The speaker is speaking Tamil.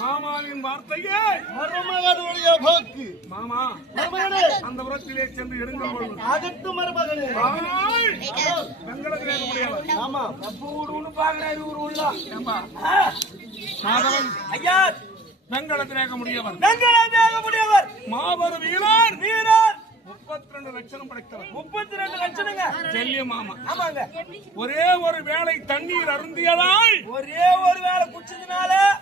மாமாவின் வார்த்தையே மருமகனுடைய போக்கு. மாமா அந்த புறத்திலே சென்று எடுங்கள். அகத்து மருமகனே வெங்கடத்திலே முடியாது. ஆமா பாக்குறாரு ஊர் உள்ள மாதவன் ஐயா வெங்கடத்திலே முடியவர். முடியவர் மாபெரும் வீரர் வீரர் 32 லட்சம் படைத்தவர். 32 லட்சணுங்க செல்லிய மாமா. ஆமாங்க. ஒரே ஒரு வேளை தண்ணீர் அருந்தியதாய் ஒரே ஒரு வேளை குடிச்சதுனால